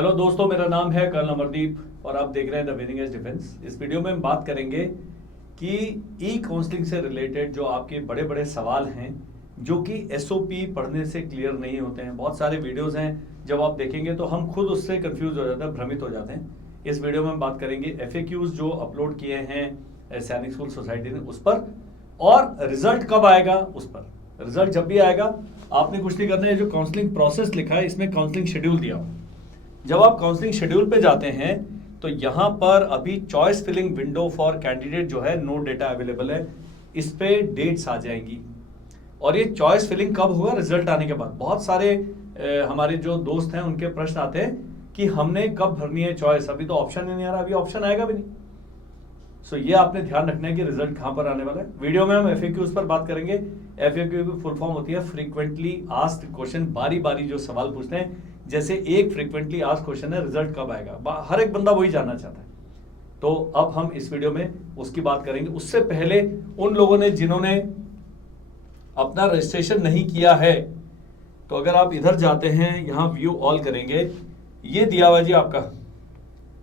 Hello दोस्तों, मेरा नाम है कर्नल अमरदीप और आप देख रहे हैं द विनिंग एज डिफेंस। इस वीडियो में हम बात करेंगे कि ई काउंसलिंग से रिलेटेड जो आपके बड़े बड़े सवाल हैं जो कि एसओपी पढ़ने से क्लियर नहीं होते हैं। बहुत सारे वीडियोस हैं, जब आप देखेंगे तो हम खुद उससे कंफ्यूज हो जाते हैं, भ्रमित हो जाते हैं। इस वीडियो में हम बात करेंगे एफएक्यूज जो अपलोड किए हैं सैनिक स्कूल सोसाइटी ने उस पर, और रिजल्ट कब आएगा उस पर। रिजल्ट जब भी आएगा आपने कुछ नहीं करना है, जो काउंसलिंग प्रोसेस लिखा है इसमें काउंसलिंग शेड्यूल दिया हो। जब आप काउंसलिंग शेड्यूल पे जाते हैं तो यहाँ पर अभी choice filling window for candidate जो है नो डेटा अवेलेबल है, इस पे डेट्स आ जाएंगी। और ये चॉइस फिलिंग कब होगा? रिजल्ट आने के बाद। बहुत सारे हमारे जो दोस्त हैं उनके प्रश्न आते हैं कि हमने कब भरनी है चॉइस, अभी तो ऑप्शन ही नहीं आ रहा, अभी ऑप्शन आएगा भी नहीं। सो ये आपने ध्यान रखना है कि रिजल्ट कहां पर आने वाला है। वीडियो में हम एफएक्यूज पर बात करेंगे। एफएक्यू की फुल फॉर्म होती है फ्रीक्वेंटली आस्क्ड क्वेश्चन। बारी बारी जो सवाल पूछते हैं, जैसे एक फ्रीक्वेंटली आस्क्ड क्वेश्चन है, रिजल्ट कब आएगा, हर एक बंदा वही जानना चाहता है। तो अब हम इस वीडियो में उसकी बात करेंगे। उससे पहले उन लोगों ने जिन्होंने अपना रजिस्ट्रेशन नहीं किया है, तो अगर आप इधर जाते हैं, यहां व्यू ऑल करेंगे, ये दिया हुआ जी आपका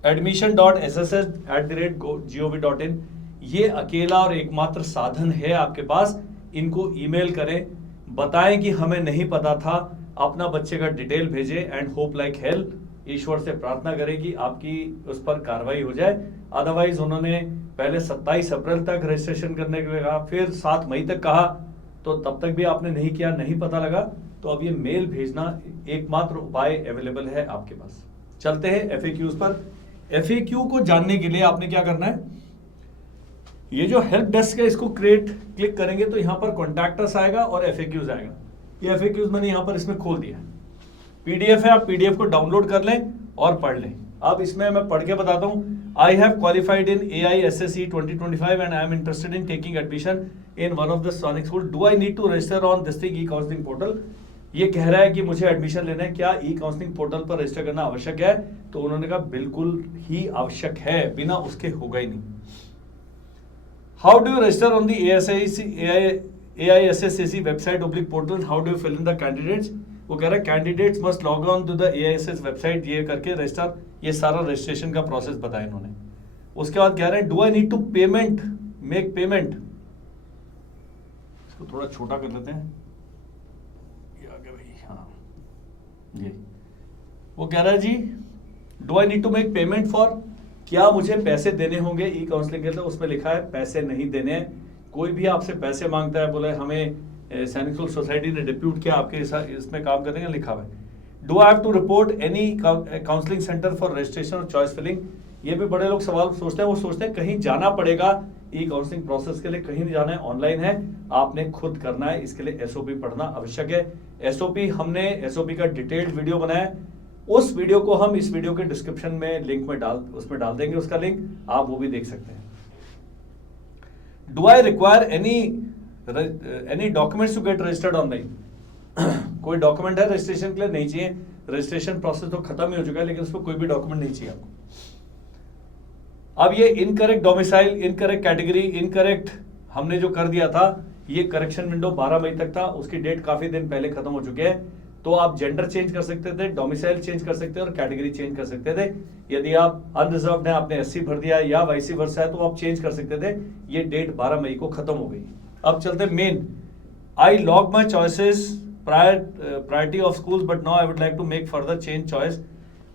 admission.sss@gov.in। ये अकेला और एकमात्र साधन है आपके पास। इनको ईमेल करें, बताएं कि हमें नहीं पता था, अपना बच्चे का डिटेल भेजें एंड होप लाइक हेल्प। ईश्वर से प्रार्थना करें कि आपकी उस पर कार्रवाई हो जाए। अदरवाइज उन्होंने पहले 27 अप्रैल तक रजिस्ट्रेशन करने के लिए कहा, फिर 7 मई तक कहा, तो तब तक भी आपने नहीं किया, नहीं पता लगा, तो अब ये मेल भेजना एकमात्र उपाय अवेलेबल है आपके पास। चलते हैं एफएक्यूज पर। एफएक्यू को जानने के लिए आपने क्या करना है, ये जो हेल्प डेस्क है इसको क्लिक करेंगे तो यहां पर कॉन्टैक्ट आएगा और एफएक्यूज आएगा। ये एफएक्यूज मैंने यहां पर इसमें खोल दिया। पीडीएफ है, आप पीडीएफ को डाउनलोड कर लें और पढ़ लें। अब इसमें मैं पढ़ के बताता हूं। I have qualified in AISSE 2025 and I am interested in taking admission in one of the Sainik school. Do I need to register on this thing e counselling portal. ये कह रहा है कि मुझे एडमिशन लेना है, क्या ई काउंसलिंग पोर्टल पर रजिस्टर करना आवश्यक है? तो उन्होंने कहा बिल्कुल ही आवश्यक है, बिना उसके होगा ही नहीं। How do you register on the AISSE website oblique portal, how do you fill in the candidates. वो कह रहा है candidates must log on to the AISS website, ये करके रजिस्टर, ये सारा रजिस्ट्रेशन का प्रोसेस बताया इन्होंने। उसके बाद कह रहे हैं do I need to make payment. इसको थोड़ा छोटा कर लेते हैं, जी। वो कह रहा है जी do I need to make payment for, क्या मुझे पैसे देने होंगे ई काउंसलिंग के लिए? उसमें लिखा है पैसे नहीं देने हैं। कोई भी आपसे पैसे मांगता है, बोले हमें सैनिक स्कूल सोसाइटी ने डिप्यूट किया आपके इसमें काम करेंगे, लिखा हुआ है। Do I have to report any counselling centre for registration और चॉइस फिलिंग। ये भी बड़े लोग सवाल सोचते हैं, वो सोचते हैं कहीं जाना पड़ेगा ई काउंसलिंग प्रोसेस के लिए, कहीं नहीं जाना है, ऑनलाइन है, आपने खुद करना है। इसके लिए एसओपी पढ़ना आवश्यक है। एसओपी, हमने एसओपी का डिटेल्ड वीडियो बनाया, उस वीडियो को हम इस वीडियो के डिस्क्रिप्शन में लिंक में उसमें डाल देंगे, उसका लिंक आप वो भी देख सकते हैं। Do I require any documents to get registered online. कोई डॉक्यूमेंट है रजिस्ट्रेशन के लिए? नहीं चाहिए। रजिस्ट्रेशन प्रोसेस तो खत्म ही हो चुका है, लेकिन उसमें कोई भी डॉक्यूमेंट नहीं चाहिए आपको। अब ये incorrect domicile, incorrect category, incorrect हमने जो कर दिया था, ये करेक्शन विंडो 12 मई तक था, उसकी डेट काफी दिन पहले खत्म हो चुके हैं। तो आप जेंडर चेंज कर सकते थे, डोमिसाइल चेंज कर सकते थे और कैटेगरी चेंज कर सकते थे। यदि आप अनरिजर्व्ड हैं, आपने SC भर दिया या वाइस वर्सा है, तो आप चेंज कर सकते थे। ये डेट 12 मई को खत्म हो गई। अब चलते main. I log my choices priority of schools but now I would like to make further change choice.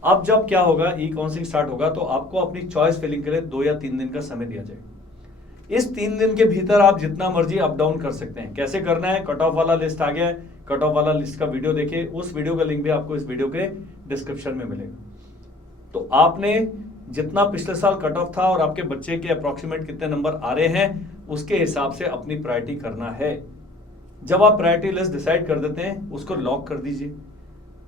अब जब क्या होगा, ई काउंसलिंग स्टार्ट होगा तो आपको अपनी चॉइस फिलिंग के लिए 2 या 3 दिन का समय दिया जाएगा। इस 3 दिन के भीतर आप जितना मर्जी अप डाउन कर सकते हैं। कैसे करना है? कट ऑफ वाला लिस्ट आ गया है, कट ऑफ वाला लिस्ट का वीडियो देखिए, उस वीडियो का लिंक भी आपको इस वीडियो के डिस्क्रिप्शन में मिलेगा। तो आपने जितना पिछले साल कट ऑफ था और आपके बच्चे के अप्रोक्सीमेट कितने नंबर आ रहे हैं, उसके हिसाब से अपनी प्रायोरिटी करना है। जब आप प्रायोरिटी लिस्ट डिसाइड कर देते हैं, उसको लॉक कर दीजिए।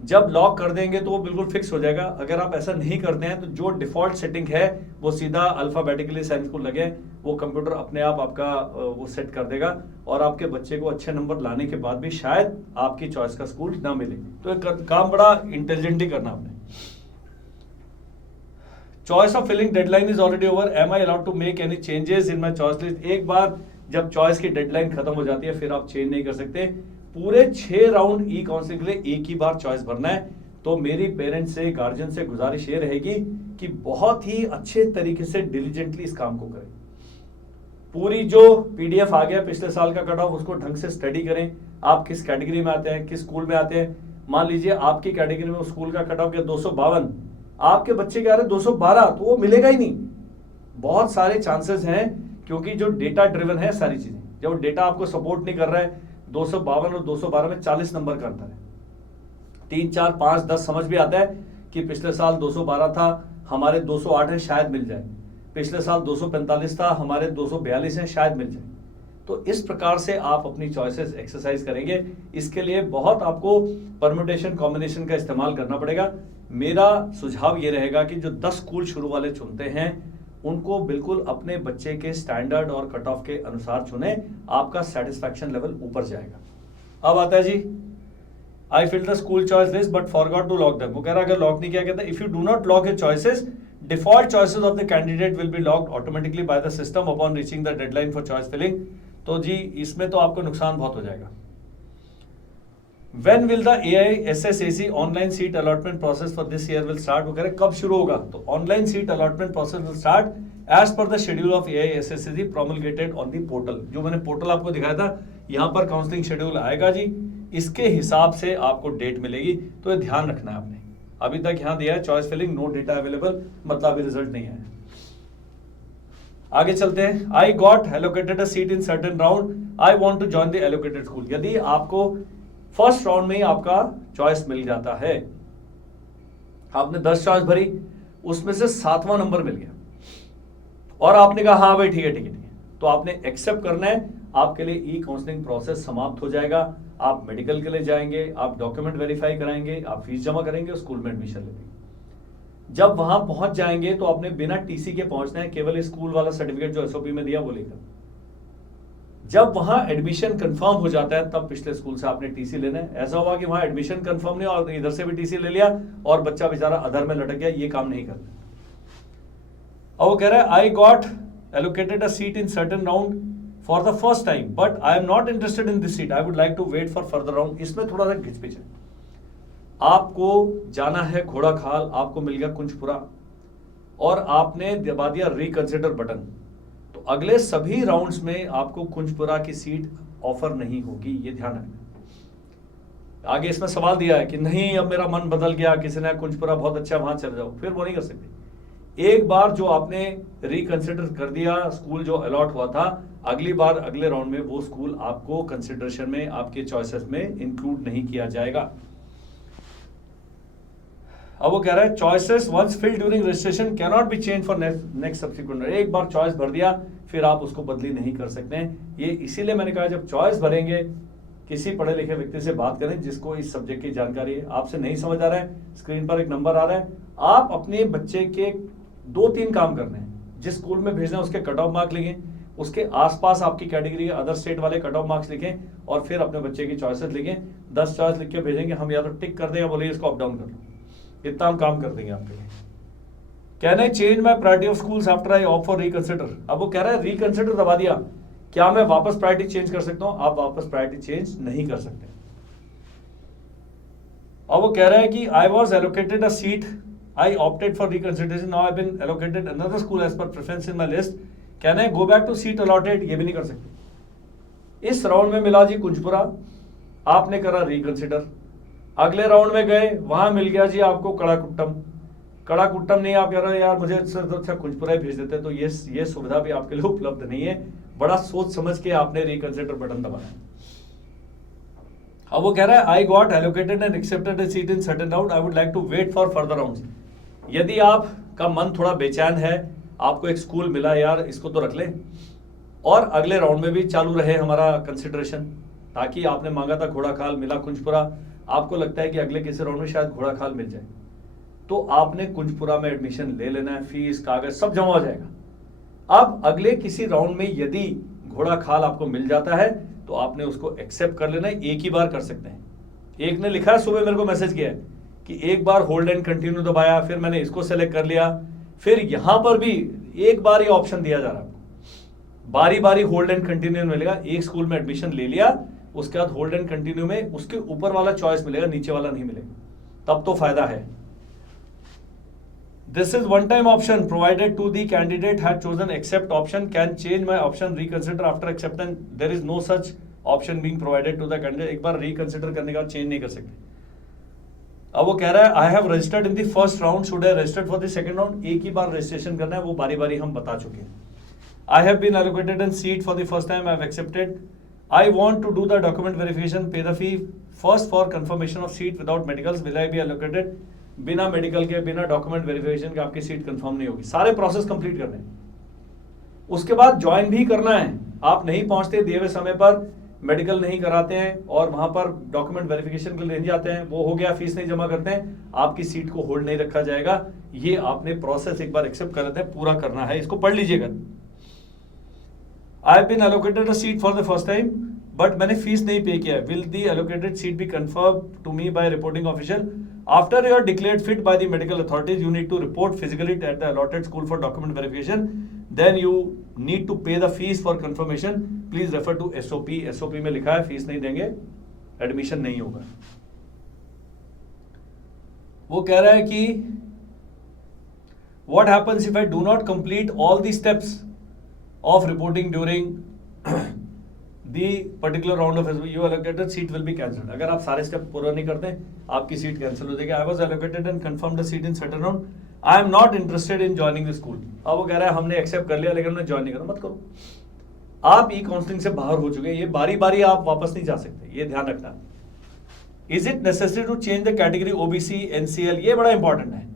जब लॉक कर देंगे तो वो बिल्कुल फिक्स हो जाएगा। अगर आप ऐसा नहीं करते हैं तो जो डिफॉल्ट सेटिंग है वो सीधा अल्फाबेटिकली सैनिक स्कूल लगे, वो कंप्यूटर अपने आप आपका वो सेट कर देगा और आपके बच्चे को अच्छे नंबर लाने के बाद भी शायद आपकी चॉइस का स्कूल ना मिले। तो एक काम बड़ा इंटेलिजेंटली करना आपने। Choice of filling deadline is already over, am I allowed to make any changes in my choice list. एक बार जब चॉइस की डेडलाइन खत्म हो जाती है फिर आप चेंज नहीं कर सकते। पूरे 6 राउंड ई काउंसलिंग के लिए एक ही बार चॉइस भरना है। तो मेरी पेरेंट्स से, गार्जियन से गुजारिश ये रहेगी कि बहुत ही अच्छे तरीके से डिलीजेंटली इस काम को करें। पूरी जो पीडीएफ आ गया पिछले साल का कट ऑफ, उसको ढंग से स्टडी करें। आप किस कैटेगरी में आते हैं, किस स्कूल में आते हैं। मान लीजिए आपकी कैटेगरी में स्कूल का कट ऑफ गया 252, आपके बच्चे के आ रहे 212, तो वो मिलेगा ही नहीं। बहुत सारे चांसेस हैं, क्योंकि जो डेटा ड्रिवन है सारी चीजें, जब डेटा आपको सपोर्ट नहीं कर रहा है, 252 और 212 में 40 नंबर का अंतर है। 3, 4, 5, 10 समझ भी आता है कि पिछले साल 212 था, हमारे 208 है, शायद मिल जाए। पिछले साल 245 था, हमारे 242 हैं, शायद मिल जाए। तो इस प्रकार से आप अपनी चॉइसेस एक्सरसाइज करेंगे। इसके लिए बहुत आपको परम्यूटेशन कॉम्बिनेशन का इस्तेमाल करना पड़ेगा। मेरा सुझाव ये रहेगा कि जो 10 स्कूल शुरू वाले चुनते हैं, उनको बिल्कुल अपने बच्चे के स्टैंडर्ड और कट ऑफ के अनुसार चुने, आपका सेटिस्फैक्शन लेवल ऊपर जाएगा। अब आता है जी, I fill the school choice list but forgot to lock them. वो कह रहा है अगर लॉक नहीं किया, कहता है if you do not lock your choices, default choices of the candidate will be locked automatically by the system upon reaching the deadline for choice filling। तो जी इसमें तो आपको नुकसान बहुत हो जाएगा। When will the AISSAC online seat allotment process for this year will start? वो कह रहे कब शुरू होगा? तो online seat allotment process will start as per the schedule of AISSAC promulgated on the portal। जो मैंने पोर्टल आपको दिखाया था, यहाँ पर काउंसलिंग शेड्यूल आएगा जी, इसके हिसाब से आपको डेट मिलेगी। तो ये ध्यान रखना है आपने। अभी तक यहां दिया है choice filling, no data available, मतलब अभी रिजल्ट नहीं आया। आगे चलते हैं। I got allocated a seat in certain round, I want to join the allocated school. यदि आपको फर्स्ट राउंड में ही आपका चॉइस मिल जाता है, आपने 10 चॉइस भरी, उसमें से 7वां नंबर मिल गया और आपने कहा हाँ भाई ठीक है ठीक है ठीक है, तो आपने एक्सेप्ट करना है। आपके लिए ई काउंसलिंग प्रोसेस समाप्त हो जाएगा। आप मेडिकल के लिए जाएंगे, आप डॉक्यूमेंट वेरीफाई कराएंगे, आप फीस जमा करेंगे और स्कूल में एडमिशन लेंगे। जब वहां पहुंच जाएंगे तो आपने बिना टीसी के पहुंचना है, केवल स्कूल वाला सर्टिफिकेट जो एसओपी में दिया वो लेकर। जब वहां एडमिशन कंफर्म हो जाता है, तब पिछले स्कूल से आपने टीसी लेना है। ऐसा हुआ कि वहां एडमिशन कंफर्म नहीं और इधर से भी टीसी ले लिया और बच्चा बेचारा अधर में लटक गया, ये काम नहीं करना। और वो कह रहा है I got allocated a seat in certain round for the first time but I am not interested in this seat, I would like to wait for further round. इसमें थोड़ा सा घिचपिच है। आपको जाना है घोड़ा खाल, आपको मिल गया कुंजपुरा और आपने दबा दिया रिकंसिडर बटन, तो अगले सभी राउंड्स में आपको कुंजपुरा की सीट ऑफर नहीं होगी, ये ध्यान रखना। आगे इसमें सवाल दिया है कि नहीं अब मेरा मन बदल गया, किसी ने कुंजपुरा बहुत अच्छा वहां चले जाओ, फिर वो नहीं कर सकते। एक बार जो आपने रिकंसिडर कर दिया स्कूल जो अलॉट हुआ था, अगली बार अगले राउंड में वो स्कूल आपको कंसिडरेशन में, आपके चॉइसेस में इंक्लूड नहीं किया जाएगा। अब वो कह रहा है choices once filled during registration can not be change for next subsequent. एक बार चॉइस भर दिया फिर आप उसको बदली नहीं कर सकते हैं। ये इसीलिए मैंने कहा जब चॉइस भरेंगे किसी पढ़े लिखे व्यक्ति से बात करें जिसको इस सब्जेक्ट की जानकारी है। आपसे नहीं समझ आ रहा है, स्क्रीन पर एक नंबर आ रहा है, आप अपने बच्चे के 2-3 काम करने हैं। जिस स्कूल में भेजना है उसके कट ऑफ मार्क लिखें, उसके आसपास आपकी कैटेगरी के अदर स्टेट वाले कट ऑफ मार्क्स लिखें और फिर अपने बच्चे की चॉइसेस लिखें। 10 चॉइस लिख के भेजेंगे, हम या तो टिक कर दें या बोलिए इसको अप डाउन कर लो, इतना हम काम कर देंगे आपके लिए। Can I change my priority of schools after I opt for reconsider. अब वो कह रहा है रिकंसिडर दबा दिया, क्या मैं वापस प्रायोरिटी चेंज कर सकता हूं? आप वापस प्रायोरिटी चेंज नहीं कर सकते। और वो कह रहा है कि I was allocated a seat, I opted for reconsideration, now I've been allocated another school as per preference in my list, can I go back to seat allotted? ये भी नहीं कर सकते। इस राउंड में मिला जी कुंजपुरा, आपने करा रिकंसिडर, अगले राउंड में गए वहां मिल गया जी आपको कड़ाकुट्टम, कड़ाकुट्टम नहीं, आप कह रहे हो यार मुझे अच्छा कुंजपुरा ही भेज देते, तो ये सुविधा भी आपके लिए उपलब्ध नहीं है। बड़ा सोच समझ के आपने रिकंसिडर बटन दबाना है। अब वो कह रहा है I got allocated and accepted a seat in certain round, I would like to wait for further rounds. यदि आपका मन थोड़ा बेचैन है, आपको एक स्कूल मिला यार इसको तो रख ले और अगले राउंड में भी चालू रहे हमारा कंसिडरेशन, ताकि आपने मांगा था घोड़ा खाल, मिला कुंजपुरा, आपको लगता है कि अगले किसी राउंड में शायद घोड़ा खाल मिल जाए, तो आपने कुंजपुरा में एडमिशन ले लेना है, फीस कागज सब जमा हो जाएगा। अब अगले किसी राउंड में यदि घोड़ा खाल आपको मिल जाता है तो आपने उसको एक्सेप्ट कर लेना है, एक ही बार कर सकते हैं। एक ने लिखा है सुबह मेरे को मैसेज किया है कि एक बार होल्ड एंड कंटिन्यू दबाया, फिर मैंने इसको सेलेक्ट कर लिया, फिर यहां पर भी एक बार ये ऑप्शन दिया जा रहा है आपको, बारी बारी होल्ड एंड कंटिन्यू मिलेगा। एक स्कूल में एडमिशन ले लिया, उसके बाद होल्ड एंड कंटिन्यू में उसके ऊपर वाला चॉइस मिलेगा, नीचे वाला नहीं मिलेगा। तब तो फायदा है। This is one time option provided to the candidate had chosen accept option, can change my option, reconsider after acceptance. There is no such option being provided to the candidate. एक बार reconsider करने के बाद change नहीं कर सकते। अब वो कह रहा है I have registered in the first round, should I register for the second round? एक ही बार registration करना है, वो बारी बारी हम बता चुके हैं। I have been allocated a seat for the first time, I have accepted. I want to do the document verification, pay the fee first for confirmation of seat without medicals. Will I be allocated? बिना medical के, बिना document verification के आपकी seat confirm नहीं होगी। सारे process complete करने हैं, उसके बाद ज्वाइन भी करना है। आप नहीं पहुंचते दिए हुए समय पर, मेडिकल नहीं कराते हैं और वहां पर डॉक्यूमेंट वेरिफिकेशन के लिए नहीं जाते हैं, वो हो गया, फीस नहीं जमा करते हैं, आपकी सीट को होल्ड नहीं रखा जाएगा। ये आपने प्रोसेस एक बार एक्सेप्ट कर लेते हैं, पूरा करना है, इसको पढ़ लीजिएगा। I have been allocated a seat for the first time, but मैंने फीस नहीं पे किया है। Will the allocated seat be confirm to me by reporting official? After you are declared fit by the medical authorities, you need to report physically at the allotted school for document verification. Then you need to pay the fees for confirmation. Please refer to SOP. SOP में लिखा है fees नहीं देंगे admission नहीं होगा। वो कह रहा है कि what happens if I do not complete all the steps of reporting during the particular round of SOP, you allocated seat will be cancelled. अगर आप सारे स्टेप पूरा नहीं करते आपकी सीट कैंसिल हो जाएगी। I was allocated and confirmed the seat in certain round. I am not interested in joining the school. अब वो कह रहा है हमने एक्सेप्ट कर लिया लेकिन हमने ज्वाइन नहीं करा। मत करो, आप ई काउंसलिंग से बाहर हो चुके हैं, ये बारी बारी आप वापस नहीं जा सकते, ये ध्यान रखना। Is it necessary to change the category OBC NCL? ये बड़ा इंपॉर्टेंट है।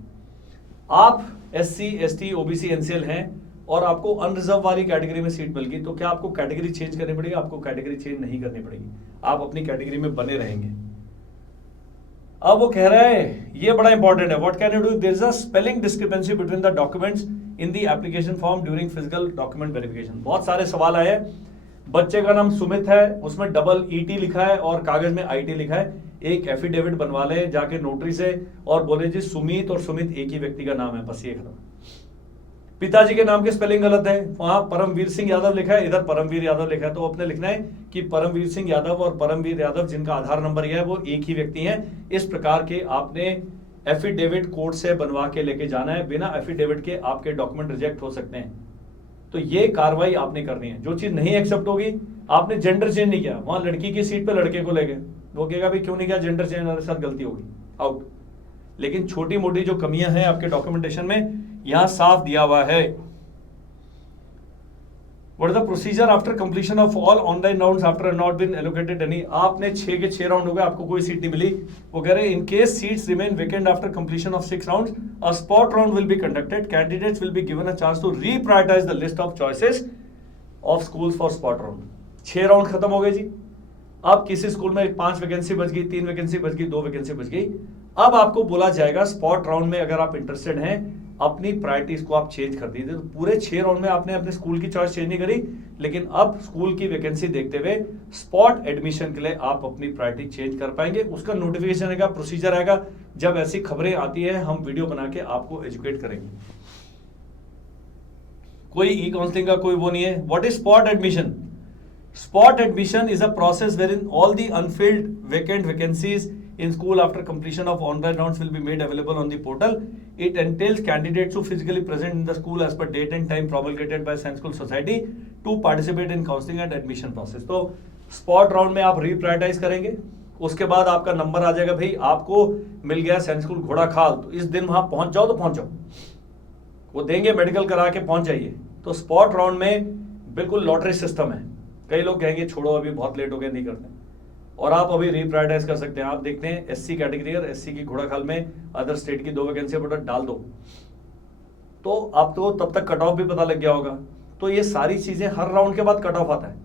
आप SC ST OBC NCL हैं और आपको अनरिजर्व वाली कैटेगरी में सीट मिल गई, तो क्या आपको कैटेगरी चेंज करनी पड़ेगी? आपको कैटेगरी चेंज नहीं करनी पड़ेगी, आप अपनी कैटेगरी में बने रहेंगे। अब वो कह रहा है, ये बड़ा इंपॉर्टेंट है, what can you do? There is a spelling discrepancy between the documents in the application form during physical document verification. बहुत सारे सवाल आए हैं। बच्चे का नाम सुमित है, उसमें डबल ET लिखा है और कागज में IT लिखा है। एक एफिडेविट बनवा ले जाके नोटरी से और बोले जी सुमित और सुमित एक ही व्यक्ति का नाम है, बस ये खत्म। पिताजी के नाम के स्पेलिंग गलत है, वहां परमवीर सिंह यादव लिखा है, इधर परमवीर यादव लिखा है, तो अपने लिखना है कि परमवीर सिंह यादव और परमवीर यादव जिनका आधार नंबर यह है वो एक ही व्यक्ति हैं। इस प्रकार के आपने एफिडेविट कोर्ट से बनवा के लेके जाना है, बिना एफिडेविट के आपके डॉक्यूमेंट रिजेक्ट हो सकते हैं। तो ये कार्रवाई आपने करनी है। जो चीज नहीं एक्सेप्ट होगी, आपने जेंडर चेंज नहीं किया, वहां लड़की की सीट पे लड़के को ले गए, वो कहेगा भाई क्यों नहीं किया जेंडर चेंज, हमारे साथ गलती होगी, आउट। लेकिन छोटी मोटी जो कमियां हैं आपके डॉक्यूमेंटेशन में यहां साफ दिया हुआ है। What is the procedure after completion of all online rounds after not been allocated any? आपने 6 के 6 राउंड हो गए, आपको कोई सीट नहीं मिली। वो कह रहे हैं in case seats remain vacant after completion of 6 rounds, a spot round will be conducted. Candidates will be given a chance to reprioritize the list of choices of schools for spot round. 6 round खत्म हो गए जी। अब किसी school में 5 vacancy बच गई, 3 vacancy बच गई, 2 वैकेंसी बच गई। अब आपको बोला जाएगा स्पॉट राउंड में अगर आप इंटरेस्टेड हैं, अपनी प्रायोरिटीज को आप चेंज कर दीजिए। तो पूरे 6 राउंड में आपने अपने स्कूल की चॉइस चेंज नहीं करी, लेकिन अब स्कूल की वैकेंसी देखते हुए स्पॉट एडमिशन के लिए आप अपनी प्रायोरिटी चेंज कर पाएंगे। उसका नोटिफिकेशन आएगा, प्रोसीजर आएगा। जब ऐसी खबरें आती है हम वीडियो बना के आपको एजुकेट करेंगे। कोई ई काउंसलिंग का कोई वो नहीं है। What is spot admission? Spot admission is a process wherein all the unfilled vacant vacancies in school after completion of online rounds will be made available on the portal. It entails candidates who physically present in the school as per date and time promulgated by Science School Society to participate in counseling and admission process. तो spot round में आप reprioritize करेंगे, उसके बाद आपका number आ जाएगा, भाई आपको मिल गया साइंस स्कूल घोड़ा खाल, तो इस दिन वहां पहुंच जाओ, तो पहुंच जाओ, वो देंगे मेडिकल करा के पहुंच जाइए। तो स्पॉट राउंड में बिल्कुल लॉटरी सिस्टम है। कई लोग कहेंगे छोड़ो अभी बहुत लेट हो गया, नहीं करते, और आप अभी रिप्रायोरिटाइज कर सकते हैं। आप देखते हैं SC कैटेगरी और SC की घोड़ाखाल में अदर स्टेट की 2 वैकेंसी बटन डाल दो, तो आपको तब तक कट ऑफ भी पता लग गया होगा। तो ये सारी चीजें हर राउंड के बाद कट ऑफ आता है।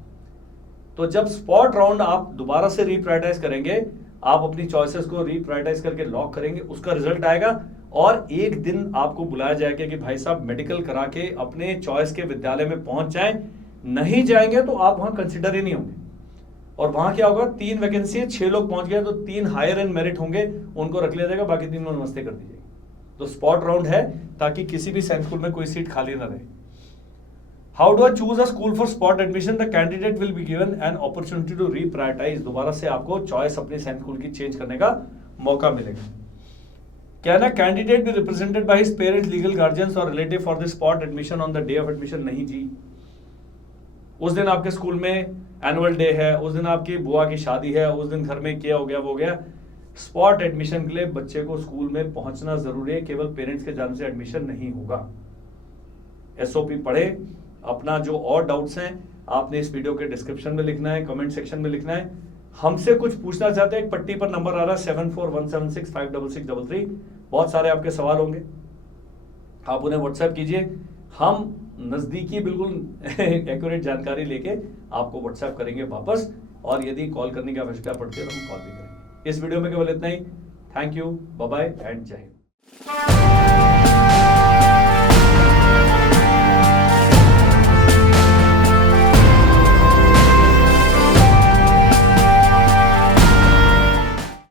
तो जब स्पॉट राउंड आप दोबारा से रिप्रायोरिटाइज करेंगे, आप अपनी चॉइसेस को रिप्रायोरिटाइज करके लॉक करेंगे, उसका रिजल्ट आएगा और एक दिन आपको बुलाया जाएगा कि भाई साहब मेडिकल करा के अपने चॉइस के विद्यालय में पहुंच जाएं। नहीं जाएंगे तो आप वहां कंसिडर ही नहीं होंगे। और वहां क्या होगा, 3 वैकेंसी है, 6 लोग पहुंच गए, तो 3 हायर एंड मेरिट होंगे, उनको रख लिया जाएगा, बाकी 3 में नमस्ते कर दीजिए। तो स्पॉट राउंड है ताकि किसी भी साइंस स्कूल में कोई सीट खाली ना रहे। How do I choose a school for spot admission? The candidate will be given an opportunity to reprioritise. दोबारा से आपको चॉइस अपने साइंस स्कूल की चेंज करने का मौका मिलेगा। कहना candidate be represented by his parents, legal guardians और relative for the spot admission on the day of admission. नहीं जी, उस दिन आपके स्कूल में एनुअल डे है, उस दिन आपकी बुआ की शादी है, उस दिन घर में क्या हो गया वो हो गया। स्पॉट एडमिशन के लिए बच्चे को स्कूल में पहुंचना जरूरी है, केवल पेरेंट्स के जाने से एडमिशन नहीं होगा। एसओपी पढ़े। अपना जो और डाउट्स हैं आपने इस वीडियो के डिस्क्रिप्शन में लिखना है, कमेंट सेक्शन में लिखना है। हमसे कुछ पूछना चाहते हैं, एक पट्टी पर नंबर आ रहा है 7417656633। बहुत सारे आपके सवाल होंगे, आप उन्हें व्हाट्सएप कीजिए, हम नजदीकी बिल्कुल एक्यूरेट जानकारी लेके आपको व्हाट्सएप करेंगे वापस, और यदि कॉल करने की आवश्यकता पड़ती है तो हम कॉल भी करेंगे। इस वीडियो में केवल इतना ही। Thank you, bye bye and जय हिंद।